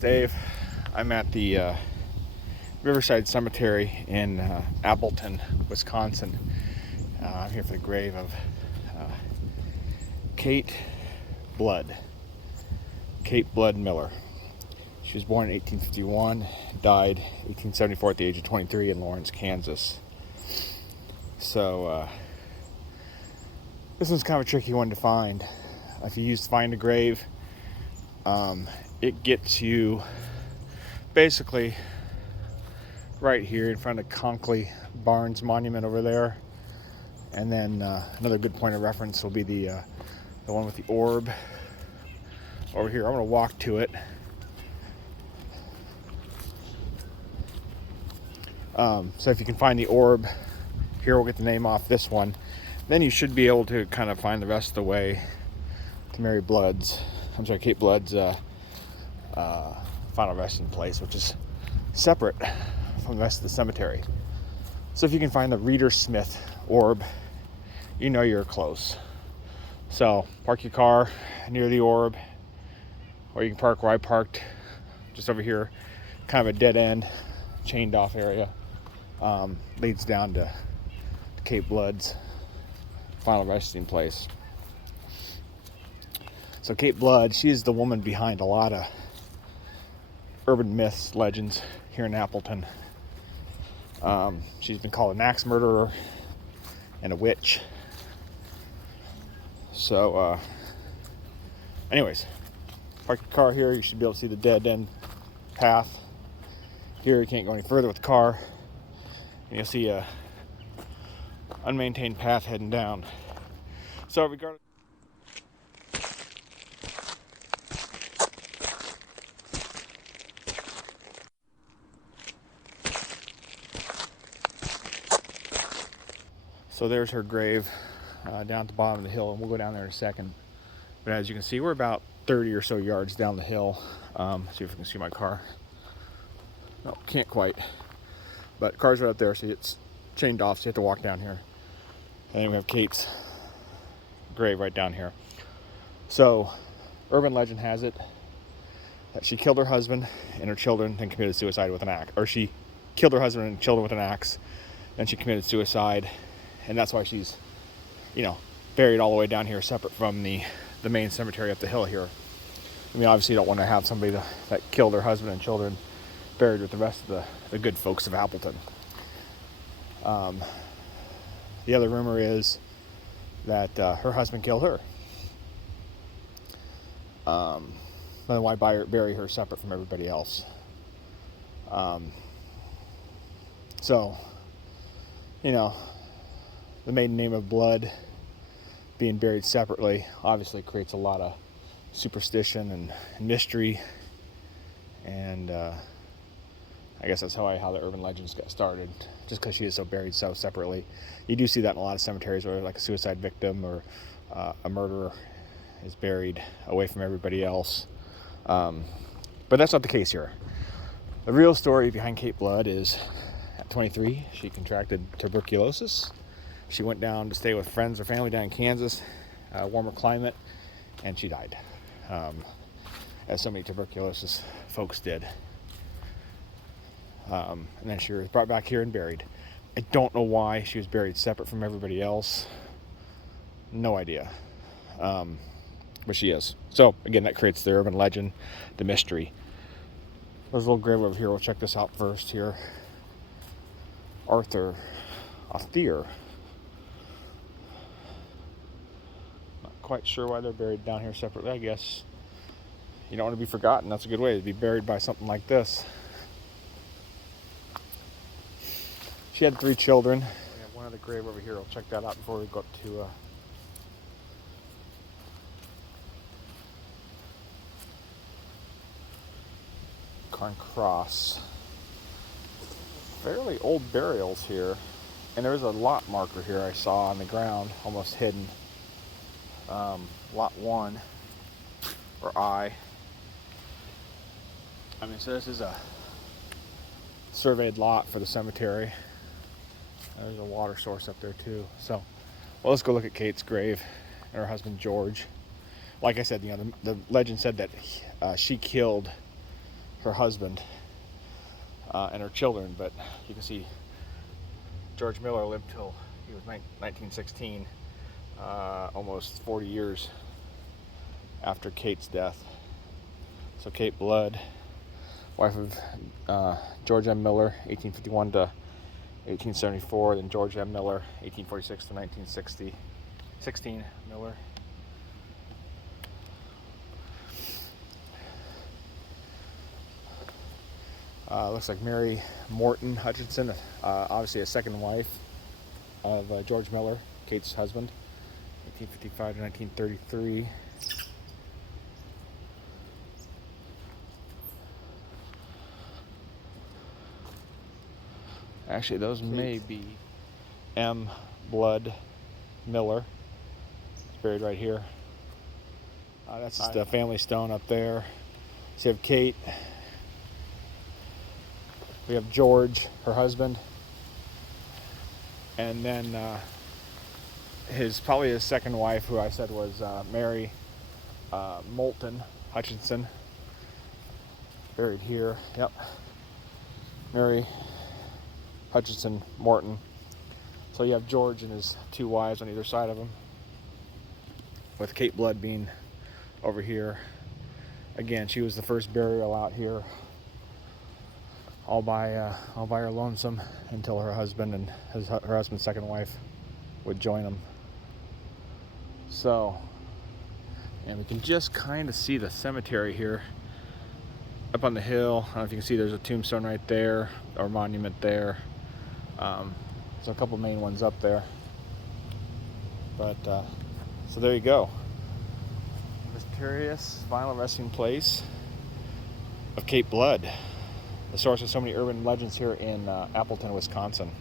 Dave, I'm at the Riverside Cemetery in Appleton, Wisconsin. I'm here for the grave of Kate Blood Miller. She was born in 1851, died 1874 at the age of 23 in Lawrence, Kansas. So this one's kind of a tricky one to find. If you use Find a Grave, it gets you basically right here in front of Conkley Barnes Monument over there, and then another good point of reference will be the one with the orb over here. I'm going to walk to it. So if you can find the orb here, we'll get the name off this one. Then you should be able to kind of find the rest of the way to Kate Blood's final resting place, which is separate from the rest of the cemetery. So if you can find the Reader Smith orb, you know you're close. So park your car near the orb, or you can park where I parked, just over here, kind of a dead end, chained off area. Leads down to Kate Blood's final resting place. So Kate Blood, she's the woman behind a lot of urban myths, legends here in Appleton. She's been called an axe murderer and a witch. So anyways, park your car here. You should be able to see the dead end path. Here you can't go any further with the car, and you'll see a unmaintained path heading down. So regardless. So there's her grave down at the bottom of the hill, and we'll go down there in a second. But as you can see, we're about 30 or so yards down the hill. See if we can see my car. No, can't quite. But car's right up there, so it's chained off, so you have to walk down here. And then we have Kate's grave right down here. So, urban legend has it that she killed her husband and her children and committed suicide with an axe. Or she killed her husband and children with an axe, and she committed suicide. And that's why she's, buried all the way down here, separate from the main cemetery up the hill here. I mean, obviously you don't want to have somebody that killed her husband and children buried with the rest of the good folks of Appleton. The other rumor is that her husband killed her. Then why bury her separate from everybody else? The maiden name of Blood being buried separately obviously creates a lot of superstition and mystery, and I guess that's how the urban legends got started, just because she is buried so separately. You do see that in a lot of cemeteries where like a suicide victim or a murderer is buried away from everybody else, but that's not the case here. The real story behind Kate Blood is at 23 she contracted tuberculosis. She went down to stay with friends or family down in Kansas, warmer climate, and she died, as so many tuberculosis folks did. And then she was brought back here and buried. I don't know why she was buried separate from everybody else. No idea. But she is. So, again, that creates the urban legend, the mystery. There's a little grave over here. We'll check this out first here. Arthur Othier. Quite sure why they're buried down here separately. I guess you don't want to be forgotten. That's a good way to be buried by something like this. She had 3 children. We have one other grave over here. I'll check that out before we go up to Carn Cross. Fairly old burials here, and there's a lot marker here I saw on the ground, almost hidden. Lot 1, or I. So this is a surveyed lot for the cemetery. There's a water source up there too. So, well, let's go look at Kate's grave and her husband George. Like I said, the legend said that she killed her husband and her children. But you can see George Miller lived till he was 1916, almost 40 years after Kate's death. So Kate Blood, wife of George M. Miller, 1851 to 1874, then George M. Miller, 1846 to 1960, 16 Miller. Looks like Mary Morton Hutchinson, obviously a second wife of George Miller, Kate's husband, 1855 to 1933. Actually, those may be M. Blood Miller. It's buried right here. That's just a family stone up there. So you have Kate. We have George, her husband. And then probably his second wife, who I said was Mary Moulton Hutchinson. Buried here. Yep. Mary Hutchinson Morton. So you have George and his two wives on either side of him, with Kate Blood being over here. Again, she was the first burial out here, all by her lonesome, until her husband and her husband's second wife would join them. So, and we can just kind of see the cemetery here up on the hill. I don't know if you can see, there's a tombstone right there, or monument there. So a couple main ones up there. But so there you go. Mysterious final resting place of Kate Blood, the source of so many urban legends here in Appleton, Wisconsin.